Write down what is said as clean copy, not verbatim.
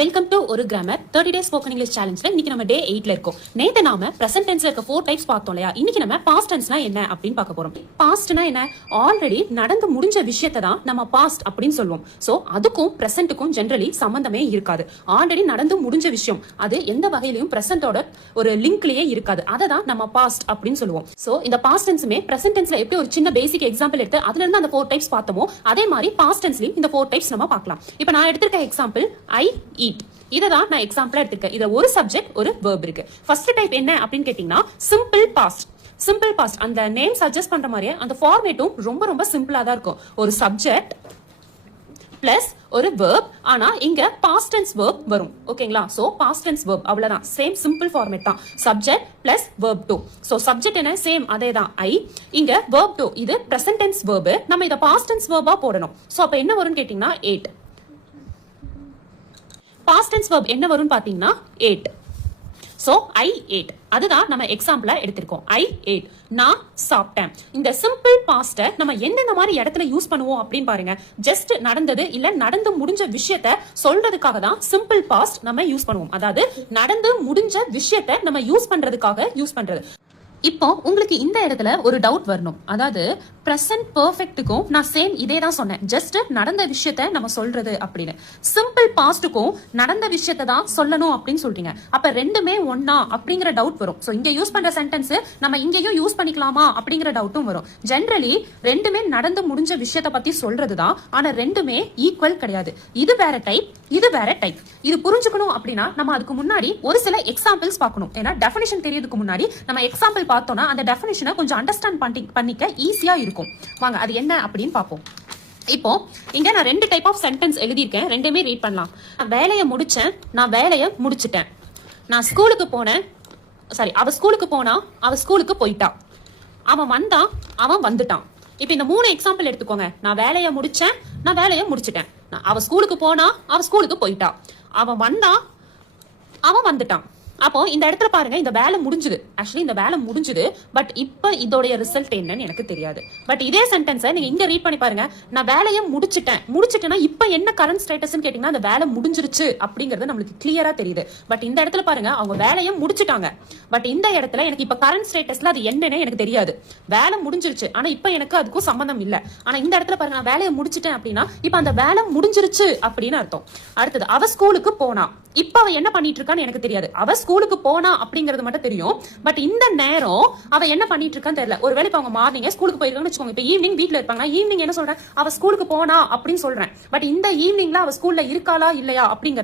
Welcome to ஒரு grammar 30 days spoken English சேலஞ்சில் இன்னைக்கு நம்ம டே 8ல இருக்கோம். நேத்து நாம பிரசன்ட் டென்ஸ்ல இருக்க 4 டைப்ஸ் பார்த்தோம் இல்லையா? இன்னைக்கு நம்ம பாஸ்ட் டென்ஸ்னா என்ன அப்படின்னு பார்க்க போறோம். பாஸ்ட்னா என்ன? ஆல்ரெடி நடந்து முடிஞ்ச விஷயத்தை தான் நம்ம பாஸ்ட் அப்படின்னு சொல்லுவோம். சோ அதுக்கும் பிரசன்ட்டுக்கும் ஜெனரலி சம்பந்தமே இருக்காது. ஆல்ரெடி நடந்து முடிஞ்ச விஷயம் அது எந்த வகையிலையும் பிரசன்ட்டோட ஒரு லிங்க்லயே இருக்காது. அதை தான் நம்ம பாஸ்ட் அப்படின்னு சொல்லுவோம். சோ இந்த பாஸ்ட் டென்ஸுமே பிரசன்ட் டென்ஸ்ல எப்படி ஒரு சின்ன பேசிக் எக்ஸாம்பிள் எடுத்து அதுல இருந்து அந்த 4 டைப்ஸ் பார்த்தோமோ அதே மாதிரி பாஸ்ட் டென்ஸ்லயும் இந்த 4 டைப்ஸ் நம்ம பார்க்கலாம். இப்போ நான் எடுத்திருக்க எக்ஸாம்பிள் ஐ eat. இததான் நான் எக்ஸாம்பிளா எடுத்துக்கேன். இது ஒரு சப்ஜெக்ட் ஒரு வெர்ப் இருக்கு. ஃபர்ஸ்ட் டைப் என்ன அப்படின்னு கேட்டீங்கன்னா சிம்பிள் பாஸ்ட். சிம்பிள் பாஸ்ட் அந்த நேம் சஜஸ்ட் பண்ற மாதிரியே அந்த ஃபார்மேட்டும் ரொம்ப ரொம்ப சிம்பிளா தான் இருக்கும். ஒரு சப்ஜெக்ட் பிளஸ் ஒரு வெர்ப், ஆனா இங்க பாஸ்ட் டென்ஸ் வெர்ப் வரும். ஓகேங்களா? சோ பாஸ்ட் டென்ஸ் வெர்ப் அவ்வளவுதான். சேம் சிம்பிள் ஃபார்மேட் தான். Subject plus verb to. So subject என்ன சேம் அதே தான் ஐ. இங்க வெர்ப் டு இது பிரசன்ட் டென்ஸ் வெர்ப். நம்ம இத பாஸ்ட் டென்ஸ் வெர்பா போடணும். சோ அப்ப என்ன வரும்னு கேட்டீங்கன்னா 8. பாஸ்ட் டென்ஸ் வெர்ப் என்ன வரும்னு பாத்தீங்கன்னா 8. சோ ஐ ate அதுதான் நம்ம எக்ஸாம்பிளா எடுத்திருக்கோம். ஐ ate நான் சாப்பிட்டேன். இந்த சிம்பிள் பாஸ்ட நம்ம எந்தெந்த மாதிரி இடத்துல யூஸ் பண்ணுவோம் அப்படின்னு பாருங்க. ஜஸ்ட் நடந்தது இல்ல நடந்து முடிஞ்ச விஷயத்த சொல்றதுக்காக தான் சிம்பிள் பாஸ்ட் நம்ம யூஸ் பண்ணுவோம். அதாவது நடந்து முடிஞ்ச விஷயத்த நம்ம யூஸ் பண்றதுக்காக யூஸ் பண்றது. இப்போ உங்களுக்கு இந்த இடத்துல ஒரு டவுட் வரணும். அதாவது பிரசன்ட் பெர்ஃபெக்ட்டுக்கும் நான் சேம் இதே தான் சொன்னேன். ஜஸ்ட் நடந்த விஷயத்த நம்ம சொல்றது அப்படின்னு. சிம்பிள் பாஸ்டுக்கும் நடந்த விஷயத்த தான் சொல்லணும் அப்படின்னு சொல்றீங்க. அப்ப ரெண்டுமே ஒன்னா அப்படிங்கிற டவுட் வரும். சோ இங்க யூஸ் பண்ற சென்டென்ஸ் நம்ம இங்கேயும் யூஸ் பண்ணிக்கலாமா அப்படிங்கிற டவுட்டும் வரும். ஜெனரலி ரெண்டுமே நடந்து முடிஞ்ச விஷயத்த பத்தி சொல்றது தான். ஆனா ரெண்டுமே ஈக்குவல் கிடையாது. இது வேற டைப், இது வேற டைப். இது புரிஞ்சுக்கணும் அப்படின்னா நம்ம அதுக்கு முன்னாடி ஒரு சில எக்ஸாம்பிள்ஸ் பார்க்கணும். ஏன்னா டெஃபினிஷன் தெரியறதுக்கு முன்னாடி நம்ம எக்ஸாம்பிள் பார்த்தோம்னா அந்த டெஃபினிஷனை கொஞ்சம் அண்டர்ஸ்டாண்ட் பண்ணிக்க ஈஸியா இருக்கும். வாங்க அது என்ன அப்படின்னு பார்ப்போம். இப்போ இங்க நான் 2 டைப் ஆஃப் சென்டென்ஸ் எழுதியிருக்கேன். ரெண்டுமே ரீட் பண்ணலாம். நான் வேலையை முடிச்சேன், நான் வேலையை முடிச்சிட்டேன். நான் ஸ்கூலுக்கு போனேன், சாரி அவ ஸ்கூலுக்கு போனா, அவ ஸ்கூலுக்கு போயிட்டா. அவன் வந்தான், அவன் வந்துட்டான். இப்போ இந்த 3 எக்ஸாம்பிள் எடுத்துக்கோங்க. நான் வேலையை முடிச்சேன், நான் வேலையை முடிச்சிட்டேன். அவ ஸ்கூலுக்கு போனா, அவ ஸ்கூலுக்கு போயிட்டா. அவன் வந்தான், அவன் வந்துட்டான். அப்போ இந்த இடத்துல பாருங்க இந்த வேலை முடிஞ்சுது. ஆக்சுவலி இந்த வேலை முடிஞ்சுது. பட் இப்ப இதோடைய ரிசல்ட் என்னன்னு எனக்கு தெரியாது. பட் இதே சென்டென்ஸை நீங்க இங்க ரீட் பண்ணி பாருங்க. நான் வேலையை முடிச்சிட்டேன்னா இப்ப என்ன கரண்ட் ஸ்டேட்டஸ் கேட்டீங்கன்னா அந்த வேலை முடிஞ்சிருச்சு அப்படிங்கறது நம்மளுக்கு கிளியரா தெரியுது. பட் இந்த இடத்துல பாருங்க அவங்க வேலையை முடிச்சிட்டாங்க. பட் இந்த இடத்துல எனக்கு இப்ப கரண்ட் ஸ்டேட்டஸ்ல அது என்னன்னு எனக்கு தெரியாது. வேலை முடிஞ்சிருச்சு ஆனா இப்ப எனக்கு அதுக்கும் சம்பந்தம் இல்ல. ஆனா இந்த இடத்துல பாருங்க நான் வேலையை முடிச்சிட்டேன் அப்படின்னா இப்ப அந்த வேலை முடிஞ்சிருச்சு அப்படின்னு அர்த்தம். அடுத்தது அவ ஸ்கூலுக்கு போனா. இப்ப அவ என்ன பண்ணிட்டு இருக்கான்னு எனக்கு தெரியாது. அவ ஸ்கூலுக்கு போனா அப்படிங்கறது மட்டும் தெரியும். பட் இந்த நேரம் அவ என்ன பண்ணிட்டு இருக்கான்னு தெரியல. ஒருவேளை இப்ப அவங்க மார்னிங் ஸ்கூலுக்கு போயிருக்காங்கன்னு வச்சுக்கோங்க. இப்ப ஈவினிங் வீட்ல இருப்பாங்க. ஈவினிங் என்ன சொல்றேன்? அவ ஸ்கூலுக்கு போனா அப்படின்னு சொல்றேன். பட் இந்த ஈவினிங்ல அவ ஸ்கூல்ல இருக்காளா இல்லையா அப்படிங்கிற